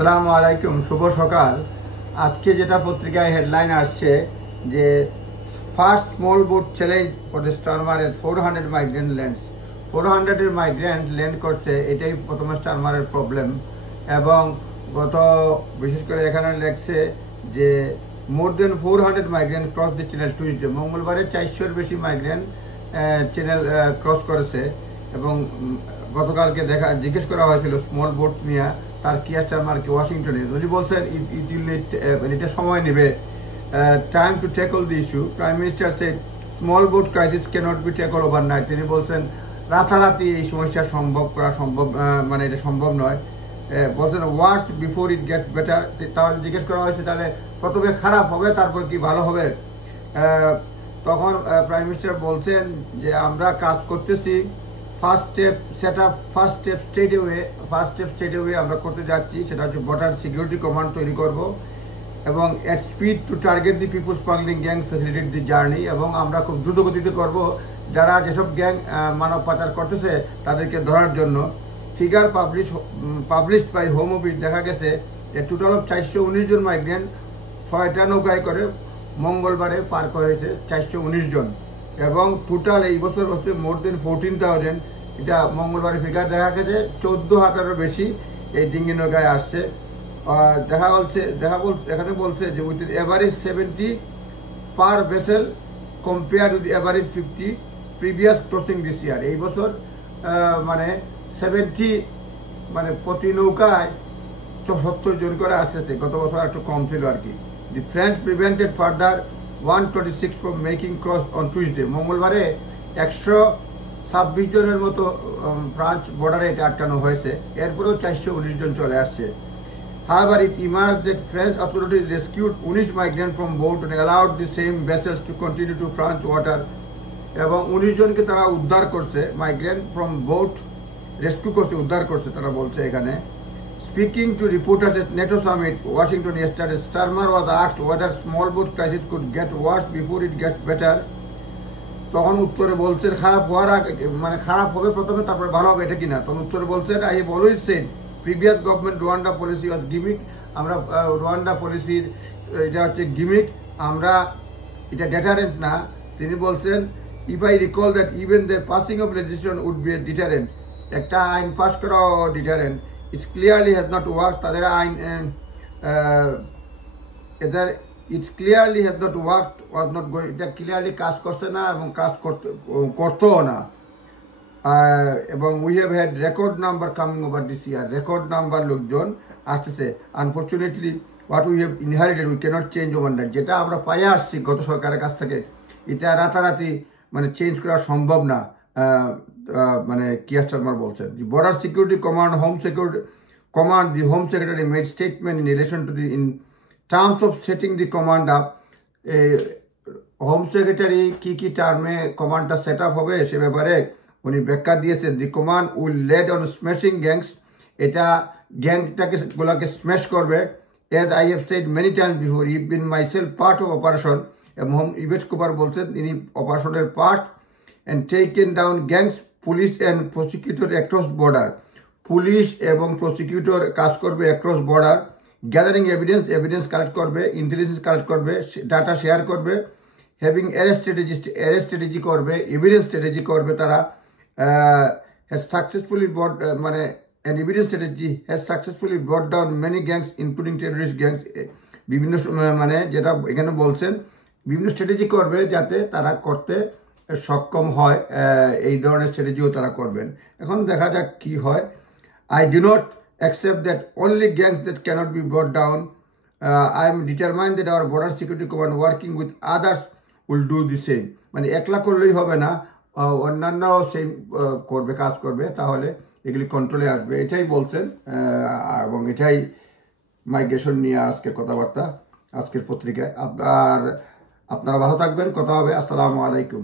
আসসালামু আলাইকুম, শুভ সকাল। আজকে যেটা পত্রিকায় হেডলাইন আসছে যে first small boat challenge for the স্টারমারের 400 মাইগ্রেন্ট ল্যান্ডস। 400 মাইগ্রেন্ট ল্যান্ড করছে, এটাই প্রথমে স্টারমারের প্রবলেম। এবং গত বিশেষ করে এখানে লেখছে যে মোর দেন 400 migrant cross the channel Tuesday. মঙ্গলবারে 400-এর বেশি মাইগ্রেন্ট চ্যানেল ক্রস করেছে। এবং গতকালকে জিজ্ঞেস করা হয়েছিল স্মল বোট নিয়ে তার কিয়ার স্টারমারকে ওয়াশিংটনে। উনি বলছেন এটা সময় নেবে, time to tackle the issue. Prime minister says small boat crisis can't be tackle overnight. তিনি বলছেন রাতারাতি এই সমস্যা মানে এটা সম্ভব নয়। বলছেন ওয়ার্স বিফোর ইট গেটস বেটার। তাহলে জিজ্ঞেস করা হয়েছে তাহলে প্রথমে খারাপ হবে তারপর কি ভালো হবে। তখন প্রাইম মিনিস্টার বলছেন যে আমরা কাজ করতেছি, ফার্স্ট স্টেপ স্টেডিওয়ে আমরা করতে যাচ্ছি, সেটা হচ্ছে বর্ডার সিকিউরিটি কমান্ড তৈরি করব এবং at speed to target the people smuggling gang facilitate the journey. এবং আমরা খুব দ্রুত গতিতে করব যারা যেসব গ্যাং মানব পাচার করতেছে তাদেরকে ধরার জন্য। Figure published by home office দেখা গেছে যে টোটাল অফ 419 জন মাইগ্রেন্ট 6টা নৌকায় করে মঙ্গলবারে পার করেছে 419 জন। এবং টোটাল এই বছর হচ্ছে মোর দেন 14,000। এটা মঙ্গলবারে ফিগার দেখা গেছে 14,000-এরও বেশি এই ডিঙ্গি নৌকায় আসছে। এখানে বলছে যে with average 70 per vessel compare with average 50 previous crossing this ইয়ার। এই বছর মানে 70 মানে প্রতি নৌকায় 70 জন করে আসতেছে, গত বছর একটু কম ছিল আর কি। The French prevented further 126 from making cross on Tuesday. মঙ্গলবারে 126 জনের মতো ফ্রান্স বর্ডারে এটা আটকানো হয়েছে। এরপরেও 419 জন চলে আসছে। However, it emerged that French authorities rescued 19 migrants from boat and allowed the same vessels to continue to French water. এবং 19 জনকে তারা উদ্ধার করছে, মাইগ্রেন্ট ফ্রম বোট রেস্কিউ করছে, উদ্ধার করছে তারা বলছে এখানে। Speaking to reporters at NATO summit, Washington yesterday, Starmer was asked whether small boat crisis could get worse before it gets better. তখন উত্তরে বলছেন খারাপ হওয়ার আগে, মানে খারাপ হবে প্রথমে তারপরে ভালো হবে, এটা কিনা। তখন উত্তরে বলছেন I have always said previous government Rwanda policy was gimmick. আমরা রোয়ান্ডা পলিসির এটা হচ্ছে গিমিক, আমরা এটা ডেটারেন্ট না। তিনি বলছেন if I recall that even the passing of legislation would be a deterrent. একটা আইন পাস করা deterrent. It clearly has not worked. তাদের আইন it clearly has not worked, was not going. এটা ক্লিয়ারলি কাজ করছে না এবং কাজ করতেও না। এবং we have had record number coming over this year. Record number লোকজন আসতেছে। Unfortunately what we have inherited we cannot change overnight. যেটা আমরা পাইয়ে আসছি গত সরকারের কাছ থেকে, এটা রাতারাতি মানে চেঞ্জ করা সম্ভব না। মানে কিয়ার স্টারমার বলছেন দি border security command the home secretary made statement in relation to the in terms of setting the command up. Home secretary কি টার্মে কমান্ডটা সেট আপ হবে সে ব্যাপারে উনি ব্যাখ্যা দিয়েছেন। The command will led on smashing gangs. এটা গুলাকে স্ম্যাশ করবে। As I have said many times before, I've been myself part of operation. এবং ইভেট কুপার বলছেন তিনি অপারেশনের part and taken down gangs, police and prosecutor across border. Police এবং prosecutor কাজ করবে across border. Gathering evidence collect করবে, intelligence collect করবে, data share করবে, হ্যাভিং অ্যারেস্ট স্ট্র্যাটেজি করবে, এভিডেন্স স্ট্র্যাটেজি করবে। তারা হ্যাজ সাকসেসফুলি মানে an evidence strategy has successfully brought down many gangs including terrorist gangs. বিভিন্ন মানে যেটা এখানে বলছেন বিভিন্ন স্ট্র্যাটেজি করবে যাতে তারা করতে সক্ষম হয়। এই ধরনের স্ট্র্যাটেজিও তারা করবেন। এখন দেখা যাক কি হয়। I do not accept that only gangs that cannot be brought down. I am determined that our border security command working with others will do the same. মানে একলা করলেই হবে না, অন্যান্য সেম করবে, কাজ করবে, তাহলে এগুলি কন্ট্রোলে আসবে। এটাই বলছেন এবং এটাই মাইগ্রেশন নিয়ে আজকের কথাবার্তা আজকের পত্রিকায়। আপনারা ভালো থাকবেন, কথা হবে। আসসালামু আলাইকুম।